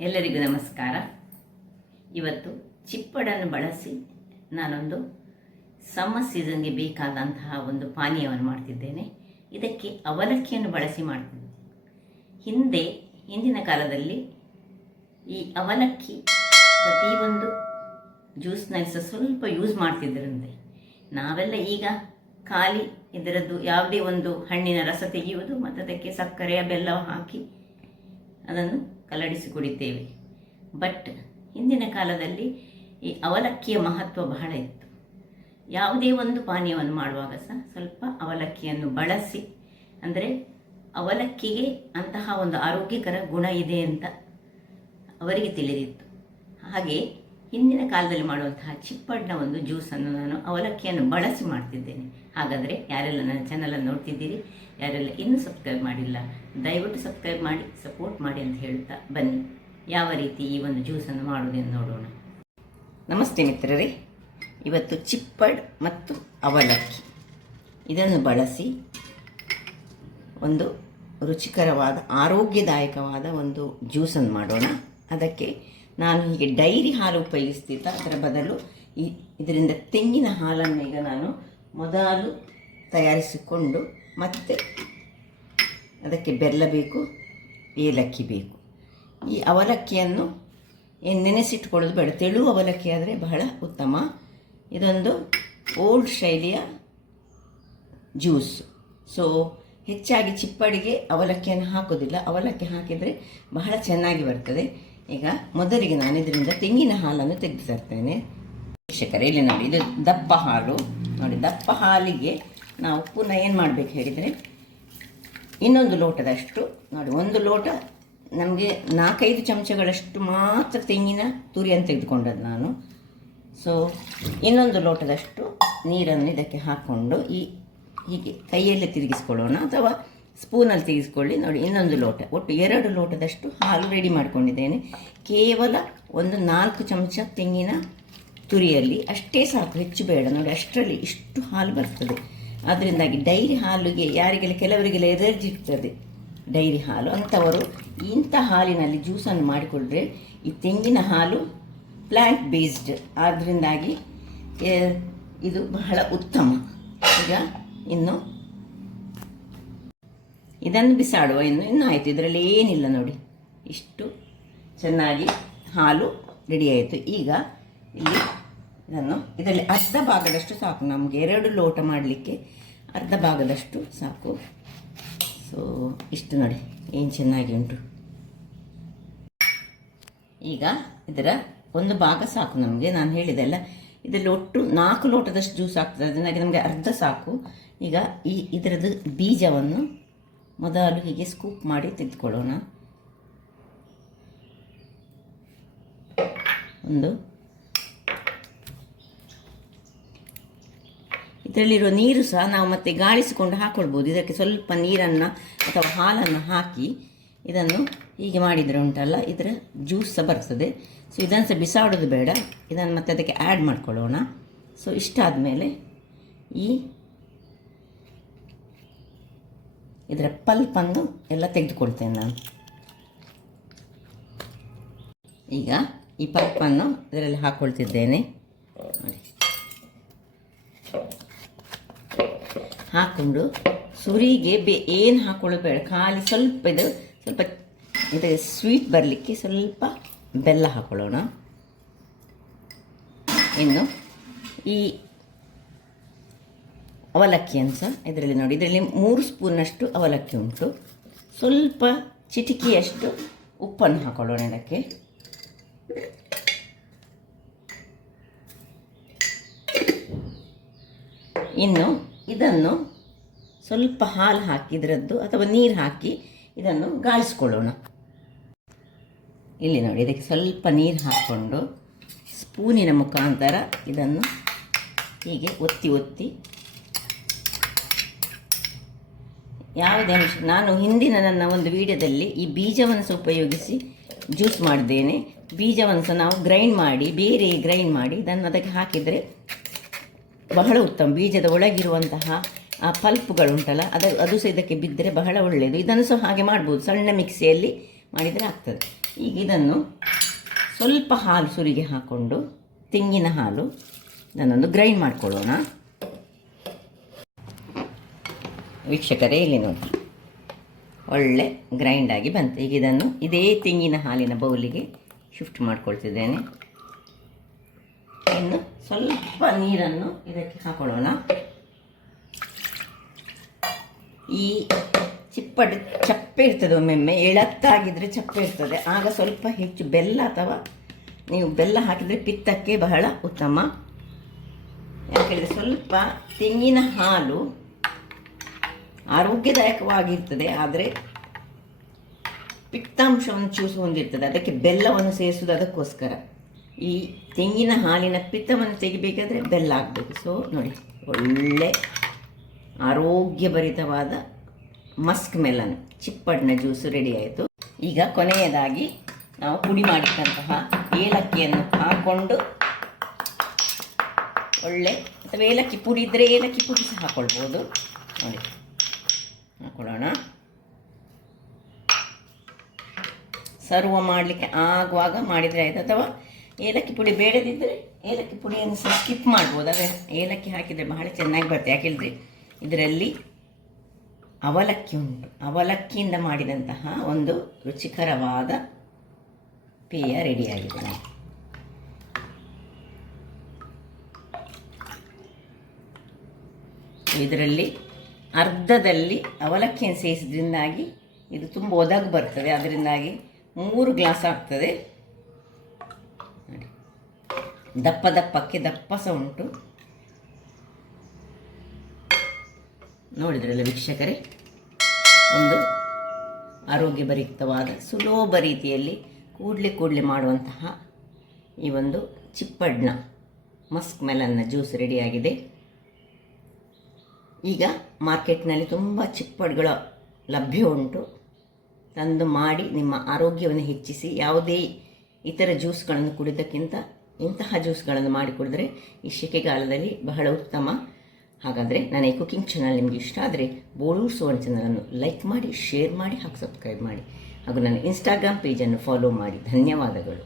ಎಲ್ಲರಿಗೂ ನಮಸ್ಕಾರ. ಇವತ್ತು ಚಿಪ್ಪಡನ್ನು ಬಳಸಿ ನಾನೊಂದು ಸಮ್ಮರ್ ಸೀಸನ್ಗೆ ಬೇಕಾದಂತಹ ಒಂದು ಪಾನೀಯವನ್ನು ಮಾಡ್ತಿದ್ದೇನೆ. ಇದಕ್ಕೆ ಅವಲಕ್ಕಿಯನ್ನು ಬಳಸಿ ಮಾಡ್ತಿದ್ದೆ. ಹಿಂದಿನ ಕಾಲದಲ್ಲಿ ಈ ಅವಲಕ್ಕಿ ಪ್ರತಿಯೊಂದು ಜ್ಯೂಸ್ನಲ್ಲಿ ಸ್ವಲ್ಪ ಯೂಸ್ ಮಾಡ್ತಿದ್ದರಂತೆ. ನಾವೆಲ್ಲ ಈಗ ಖಾಲಿ ಇದರದ್ದು ಯಾವುದೇ ಒಂದು ಹಣ್ಣಿನ ರಸ ತೆಗೆಯುವುದು ಮತ್ತು ಅದಕ್ಕೆ ಸಕ್ಕರೆಯ ಬೆಲ್ಲ ಹಾಕಿ ಅದನ್ನು ಕಲಡಿಸಿ ಕುಡಿತೇವೆ. ಬಟ್ ಹಿಂದಿನ ಕಾಲದಲ್ಲಿ ಈ ಅವಲಕ್ಕಿಯ ಮಹತ್ವ ಬಹಳ ಇತ್ತು. ಯಾವುದೇ ಒಂದು ಪಾನೀಯವನ್ನು ಮಾಡುವಾಗ ಸಹ ಸ್ವಲ್ಪ ಅವಲಕ್ಕಿಯನ್ನು ಬಳಸಿ, ಅಂದರೆ ಅವಲಕ್ಕಿಗೆ ಅಂತಹ ಒಂದು ಆರೋಗ್ಯಕರ ಗುಣ ಇದೆ ಅಂತ ಅವರಿಗೆ ತಿಳಿದಿತ್ತು. ಹಾಗೆ ಹಿಂದಿನ ಕಾಲದಲ್ಲಿ ಮಾಡುವಂತಹ ಚಿಪ್ಪಡ್ನ ಒಂದು ಜ್ಯೂಸನ್ನು ನಾನು ಅವಲಕ್ಕಿಯನ್ನು ಬಳಸಿ ಮಾಡ್ತಿದ್ದೇನೆ. ಹಾಗಾದರೆ ಯಾರೆಲ್ಲ ನನ್ನ ಚಾನಲನ್ನು ನೋಡ್ತಿದ್ದೀರಿ, ಯಾರೆಲ್ಲ ಇನ್ನೂ ಸಬ್ಸ್ಕ್ರೈಬ್ ಮಾಡಿಲ್ಲ, ದಯವಿಟ್ಟು ಸಬ್ಸ್ಕ್ರೈಬ್ ಮಾಡಿ ಸಪೋರ್ಟ್ ಮಾಡಿ ಅಂತ ಹೇಳುತ್ತಾ ಬನ್ನಿ ಯಾವ ರೀತಿ ಈ ಒಂದು ಜ್ಯೂಸನ್ನು ಮಾಡುವುದೆಂದು ನೋಡೋಣ. ನಮಸ್ತೆ ಮಿತ್ರರೇ, ಇವತ್ತು ಚಿಪ್ಪಡ್ ಮತ್ತು ಅವಲಕ್ಕಿ ಇದನ್ನು ಬಳಸಿ ಒಂದು ರುಚಿಕರವಾದ ಆರೋಗ್ಯದಾಯಕವಾದ ಒಂದು ಜ್ಯೂಸನ್ನು ಮಾಡೋಣ. ಅದಕ್ಕೆ ನಾನು ಹೀಗೆ ಡೈರಿ ಹಾಲು ಉಪಯೋಗಿಸ್ತಿದ್ದ, ಅದರ ಬದಲು ಇದರಿಂದ ತೆಂಗಿನ ಹಾಲನ್ನು ಈಗ ನಾನು ಮೊದಲು ತಯಾರಿಸಿಕೊಂಡು, ಮತ್ತು ಅದಕ್ಕೆ ಬೆಲ್ಲ ಬೇಕು, ಏಲಕ್ಕಿ ಬೇಕು. ಈ ಅವಲಕ್ಕಿಯನ್ನು ನೆನೆಸಿಟ್ಕೊಳ್ಳೋದು ಬೇಡ, ತೆಳು ಅವಲಕ್ಕಿ ಆದರೆ ಬಹಳ ಉತ್ತಮ. ಇದೊಂದು ಓಲ್ಡ್ ಶೈಲಿಯ ಜ್ಯೂಸ್. ಸೊ ಹೆಚ್ಚಾಗಿ ಚಿಪ್ಪಡಿಗೆ ಅವಲಕ್ಕಿಯನ್ನು ಹಾಕೋದಿಲ್ಲ, ಅವಲಕ್ಕಿ ಹಾಕಿದರೆ ಬಹಳ ಚೆನ್ನಾಗಿ ಬರ್ತದೆ. ಈಗ ಮೊದಲಿಗೆ ನಾನು ಇದರಿಂದ ತೆಂಗಿನ ಹಾಲನ್ನು ತೆಗೆದು ತರ್ತೇನೆ. ವೀಕ್ಷಕರೇ, ಇಲ್ಲಿ ನೋಡಿ, ಇದು ದಪ್ಪ ಹಾಲು. ನೋಡಿ, ದಪ್ಪ ಹಾಲಿಗೆ ನಾವು ಪುನಃ ಏನು ಮಾಡಬೇಕು ಹೇಳಿದರೆ, ಇನ್ನೊಂದು ಲೋಟದಷ್ಟು ನೋಡಿ, ಒಂದು ಲೋಟ ನಮಗೆ 4-5 ಚಮಚಗಳಷ್ಟು ಮಾತ್ರ ತೆಂಗಿನ ತುರಿಯನ್ನು ತೆಗೆದುಕೊಂಡದ್ದು ನಾನು. ಸೊ ಇನ್ನೊಂದು ಲೋಟದಷ್ಟು ನೀರನ್ನು ಇದಕ್ಕೆ ಹಾಕ್ಕೊಂಡು ಹೀಗೆ ಕೈಯಲ್ಲೇ ತಿರುಗಿಸ್ಕೊಳ್ಳೋಣ, ಅಥವಾ ಸ್ಪೂನಲ್ಲಿ ತಿರುಗಿಸ್ಕೊಳ್ಳಿ. ನೋಡಿ, ಇನ್ನೊಂದು ಲೋಟ, ಒಟ್ಟು 2 ಲೋಟದಷ್ಟು ಹಾಲು ರೆಡಿ ಮಾಡ್ಕೊಂಡಿದ್ದೇನೆ. ಕೇವಲ ಒಂದು 4 ಚಮಚ ತೆಂಗಿನ ತುರಿಯಲ್ಲಿ ಅಷ್ಟೇ ಸಾಕು, ಹೆಚ್ಚು ಬೇಡ. ನೋಡಿ, ಅಷ್ಟರಲ್ಲಿ ಇಷ್ಟು ಹಾಲು ಬರ್ತದೆ. ಅದರಿಂದಾಗಿ ಡೈರಿ ಹಾಲಿಗೆ ಯಾರಿಗೆಲ್ಲ ಕೆಲವರಿಗೆಲ್ಲ ಎಲರ್ಜಿ ಇರ್ತದೆ ಡೈರಿ ಹಾಲು ಅಂಥವರು ಇಂಥ ಹಾಲಿನಲ್ಲಿ ಜ್ಯೂಸನ್ನು ಮಾಡಿಕೊಂಡ್ರೆ, ಈ ತೆಂಗಿನ ಹಾಲು ಪ್ಲ್ಯಾಂಟ್ ಬೇಸ್ಡ್, ಆದ್ದರಿಂದಾಗಿ ಇದು ಬಹಳ ಉತ್ತಮ. ಈಗ ಇನ್ನು ಇದನ್ನು ಬಿಸಾಡುವ. ಇನ್ನು ಆಯಿತು, ಇದರಲ್ಲಿ ಏನಿಲ್ಲ. ನೋಡಿ, ಇಷ್ಟು ಚೆನ್ನಾಗಿ ಹಾಲು ರೆಡಿ ಆಯಿತು. ಈಗ ಇದರಲ್ಲಿ ಅರ್ಧ ಭಾಗದಷ್ಟು ಸಾಕು, ನಮಗೆ 2 ಲೋಟ ಮಾಡಲಿಕ್ಕೆ ಅರ್ಧ ಭಾಗದಷ್ಟು ಸಾಕು. ಸೊ ಇಷ್ಟು ನೋಡಿ ಏನು ಚೆನ್ನಾಗಿ ಉಂಟು. ಈಗ ಇದರ ಒಂದು ಭಾಗ ಸಾಕು ನಮಗೆ. ನಾನು ಹೇಳಿದೆಲ್ಲ, ಇದರಲ್ಲಿ ಒಟ್ಟು 4 ಲೋಟದಷ್ಟು ಜ್ಯೂಸ್ ಆಗ್ತದೆ, ಅದನ್ನಾಗಿ ನಮಗೆ ಅರ್ಧ ಸಾಕು. ಈಗ ಇದರದ್ದು ಬೀಜವನ್ನು ಮೊದಲು ಹೀಗೆ ಸ್ಕೂಪ್ ಮಾಡಿ ತೆಗೆದುಕೊಳ್ಳೋಣ. ಇದರಲ್ಲಿರುವ ನೀರು ಸಹ ನಾವು ಮತ್ತೆ ಗಾಳಿಸಿಕೊಂಡು ಹಾಕ್ಕೊಳ್ಬೋದು. ಇದಕ್ಕೆ ಸ್ವಲ್ಪ ನೀರನ್ನು ಅಥವಾ ಹಾಲನ್ನು ಹಾಕಿ ಇದನ್ನು ಹೀಗೆ ಮಾಡಿದರೆ ಉಂಟಲ್ಲ, ಇದರ ಜ್ಯೂಸ್ ಸಹ ಬರ್ತದೆ. ಸೊ ಇದನ್ನು ಸಹ ಬಿಸಾಡೋದು ಬೇಡ, ಇದನ್ನು ಮತ್ತೆ ಅದಕ್ಕೆ ಆ್ಯಡ್ ಮಾಡ್ಕೊಳ್ಳೋಣ. ಸೊ ಇಷ್ಟಾದ ಮೇಲೆ ಇದರ ಪಲ್ಪನ್ನು ಎಲ್ಲ ತೆಗೆದುಕೊಳ್ತೇನೆ ನಾನು. ಈಗ ಈ ಪಲ್ಪನ್ನು ಇದರಲ್ಲಿ ಹಾಕ್ಕೊಳ್ತಿದ್ದೇನೆ. ನೋಡಿ, ಹಾಕ್ಕೊಂಡು ಸುರಿಗೆ ಏನು ಹಾಕ್ಕೊಳ್ಳೋದು ಬೇಡ, ಖಾಲಿ ಸ್ವಲ್ಪ ಇದು ಸ್ವೀಟ್ ಬರಲಿಕ್ಕೆ ಸ್ವಲ್ಪ ಬೆಲ್ಲ ಹಾಕ್ಕೊಳ್ಳೋಣ. ಇನ್ನು ಈ ಅವಲಕ್ಕಿಯನ್ನು ಸಹ ಇದರಲ್ಲಿ ನೋಡಿ, ಇದರಲ್ಲಿ 3 ಸ್ಪೂನ್ನಷ್ಟು ಅವಲಕ್ಕಿ ಉಂಟು. ಸ್ವಲ್ಪ ಚಿಟಿಕೆಯಷ್ಟು ಉಪ್ಪನ್ನು ಹಾಕೊಳ್ಳೋಣ ಇದಕ್ಕೆ. ಇನ್ನು ಇದನ್ನು ಸ್ವಲ್ಪ ಹಾಲು ಹಾಕಿ ಇದರದ್ದು ಅಥವಾ ನೀರು ಹಾಕಿ ಇದನ್ನು ಗಾಳಿಸ್ಕೊಳ್ಳೋಣ. ಇಲ್ಲಿ ನೋಡಿ, ಇದಕ್ಕೆ ಸ್ವಲ್ಪ ನೀರು ಹಾಕ್ಕೊಂಡು ಸ್ಪೂನಿನ ಮುಖಾಂತರ ಇದನ್ನು ಹೀಗೆ ಒತ್ತಿ ಯಾವುದೇ ಅಂಶ, ನಾನು ಹಿಂದಿನ ನನ್ನ ಒಂದು ವಿಡಿಯೋದಲ್ಲಿ ಈ ಬೀಜವನ್ನು ಸಹ ಉಪಯೋಗಿಸಿ ಜ್ಯೂಸ್ ಮಾಡಿದ್ದೇನೆ. ಬೀಜವನ್ನು ಸಹ ನಾವು ಗ್ರೈಂಡ್ ಮಾಡಿ ಇದನ್ನು ಅದಕ್ಕೆ ಹಾಕಿದರೆ ಬಹಳ ಉತ್ತಮ. ಬೀಜದ ಒಳಗಿರುವಂತಹ ಆ ಪಲ್ಪುಗಳುಂಟಲ್ಲ, ಅದು ಸಹ ಇದಕ್ಕೆ ಬಿದ್ದರೆ ಬಹಳ ಒಳ್ಳೆಯದು. ಇದನ್ನು ಸಹ ಹಾಗೆ ಮಾಡ್ಬೋದು, ಸಣ್ಣ ಮಿಕ್ಸಿಯಲ್ಲಿ ಮಾಡಿದರೆ ಆಗ್ತದೆ. ಈಗ ಇದನ್ನು ಸ್ವಲ್ಪ ಹಾಲು ಸುರಿಗೆ ಹಾಕ್ಕೊಂಡು ತೆಂಗಿನ ಹಾಲು ಇದನ್ನೊಂದು ಗ್ರೈಂಡ್ ಮಾಡ್ಕೊಳ್ಳೋಣ. ವೀಕ್ಷಕರೇ ಇಲ್ಲಿ ನೋಡಿ, ಒಳ್ಳೆ ಗ್ರೈಂಡ್ ಆಗಿ ಬಂತು. ಈಗ ಇದನ್ನು ಇದೇ ತೆಂಗಿನ ಹಾಲಿನ ಬೌಲಿಗೆ ಶಿಫ್ಟ್ ಮಾಡ್ಕೊಳ್ತಿದ್ದೇನೆ. ಇನ್ನು ಸ್ವಲ್ಪ ನೀರನ್ನು ಇದಕ್ಕೆ ಹಾಕೊಳ್ಳೋಣ. ಈ ಚಿಪ್ಪಡಿ ಚಪ್ಪೆ ಇರ್ತದೆ, ಒಮ್ಮೊಮ್ಮೆ ಎಳತ್ತಾಗಿದ್ದರೆ ಚಪ್ಪೆ ಇರ್ತದೆ, ಆಗ ಸ್ವಲ್ಪ ಹೆಚ್ಚು ಬೆಲ್ಲ ಅಥವಾ ನೀವು ಬೆಲ್ಲ ಹಾಕಿದರೆ ಪಿತ್ತಕ್ಕೆ ಬಹಳ ಉತ್ತಮ. ಯಾಕೆಂದರೆ ಸ್ವಲ್ಪ ತೆಂಗಿನ ಹಾಲು ಆರೋಗ್ಯದಾಯಕವಾಗಿರ್ತದೆ, ಆದರೆ ಪಿತ್ತಾಂಶವನ್ನು ಚೂಸು ಹೊಂದಿರ್ತದೆ. ಅದಕ್ಕೆ ಬೆಲ್ಲವನ್ನು ಸೇರಿಸುವುದು ಅದಕ್ಕೋಸ್ಕರ. ಈ ತೆಂಗಿನ ಹಾಲಿನ ಪಿತ್ತವನ್ನು ತೆಗಿಬೇಕಾದ್ರೆ ಬೆಲ್ಲ ಹಾಕಬೇಕು. ಸೊ ನೋಡಿ, ಒಳ್ಳೆ ಆರೋಗ್ಯಭರಿತವಾದ ಮಸ್ಕ್ ಮೆಲನ್ ಚಿಪ್ಪಡಿನ ಜ್ಯೂಸು ರೆಡಿ ಆಯಿತು. ಈಗ ಕೊನೆಯದಾಗಿ ನಾವು ಪುಡಿ ಮಾಡಿದಂತಹ ಏಲಕ್ಕಿಯನ್ನು ಹಾಕ್ಕೊಂಡು ಒಳ್ಳೆ, ಅಥವಾ ಏಲಕ್ಕಿ ಪುಡಿ ಇದ್ದರೆ ಏಲಕ್ಕಿ ಪುಡಿ ಸಹ ಹಾಕ್ಕೊಳ್ಬೋದು. ನೋಡಿ, ಹಾಕ್ಕೊಳ್ಳೋಣ. ಸರ್ವ್ ಮಾಡಲಿಕ್ಕೆ ಆಗುವಾಗ ಮಾಡಿದರೆ ಆಯಿತು, ಅಥವಾ ಏಲಕ್ಕಿ ಪುಡಿ ಬೇಡದಿದ್ದರೆ ಏಲಕ್ಕಿ ಪುಡಿಯನ್ನು ಸಹ ಸ್ಕಿಪ್ ಮಾಡ್ಬೋದು. ಅದೇ ಏಲಕ್ಕಿ ಹಾಕಿದರೆ ಬಹಳ ಚೆನ್ನಾಗಿ ಬರುತ್ತೆ. ಯಾಕೆಂದರೆ ಇದರಲ್ಲಿ ಅವಲಕ್ಕಿ ಉಂಟು. ಅವಲಕ್ಕಿಯಿಂದ ಮಾಡಿದಂತಹ ಒಂದು ರುಚಿಕರವಾದ ಪೇಯ ರೆಡಿಯಾಗಿದೆ. ಇದರಲ್ಲಿ ಅರ್ಧದಲ್ಲಿ ಅವಲಕ್ಕಿಯನ್ನು ಸೇರಿಸಿದ್ರಿಂದಾಗಿ ಇದು ತುಂಬ ಒದಗಿ ಬರ್ತದೆ. ಅದರಿಂದಾಗಿ 3 ಗ್ಲಾಸ್ ಆಗ್ತದೆ. ದಪ್ಪ ದಪ್ಪಕ್ಕೆ ದಪ್ಪ ಸಹ ಉಂಟು. ನೋಡಿದ್ರಲ್ಲ ವೀಕ್ಷಕರೇ, ಒಂದು ಆರೋಗ್ಯಭರಿತವಾದ ಸುಲಭ ರೀತಿಯಲ್ಲಿ ಕೂಡಲೇ ಮಾಡುವಂತಹ ಈ ಒಂದು ಚಿಪ್ಪಡ್ನ ಮಸ್ಕ್ ಮೆಲನ್ನ ಜ್ಯೂಸ್ ರೆಡಿಯಾಗಿದೆ. ಈಗ ಮಾರ್ಕೆಟ್ನಲ್ಲಿ ತುಂಬ ಚಿಪ್ಪಡ್ಗಳು ಲಭ್ಯ ಉಂಟು. ತಂದು ಮಾಡಿ ನಿಮ್ಮ ಆರೋಗ್ಯವನ್ನು ಹೆಚ್ಚಿಸಿ. ಯಾವುದೇ ಇತರ ಜ್ಯೂಸ್ಗಳನ್ನು ಕುಡಿಯೋದಕ್ಕಿಂತ ಇಂತಹ ಜ್ಯೂಸ್ಗಳನ್ನು ಮಾಡಿ ಕುಡಿದ್ರೆ ಈ ಸೆಕೆಗಾಲದಲ್ಲಿ ಬಹಳ ಉತ್ತಮ. ಹಾಗಾದರೆ ನನ್ನ ಈ ಕುಕಿಂಗ್ ಚಾನಲ್ ನಿಮಗೆ ಇಷ್ಟ ಆದರೆ ಬೋಳೂರು ಸುವರ್ಣ ಚಾನಲನ್ನು ಲೈಕ್ ಮಾಡಿ, ಶೇರ್ ಮಾಡಿ ಹಾಗೂ ಸಬ್ಸ್ಕ್ರೈಬ್ ಮಾಡಿ, ಹಾಗೂ ನನ್ನ ಇನ್ಸ್ಟಾಗ್ರಾಮ್ ಪೇಜನ್ನು ಫಾಲೋ ಮಾಡಿ. ಧನ್ಯವಾದಗಳು.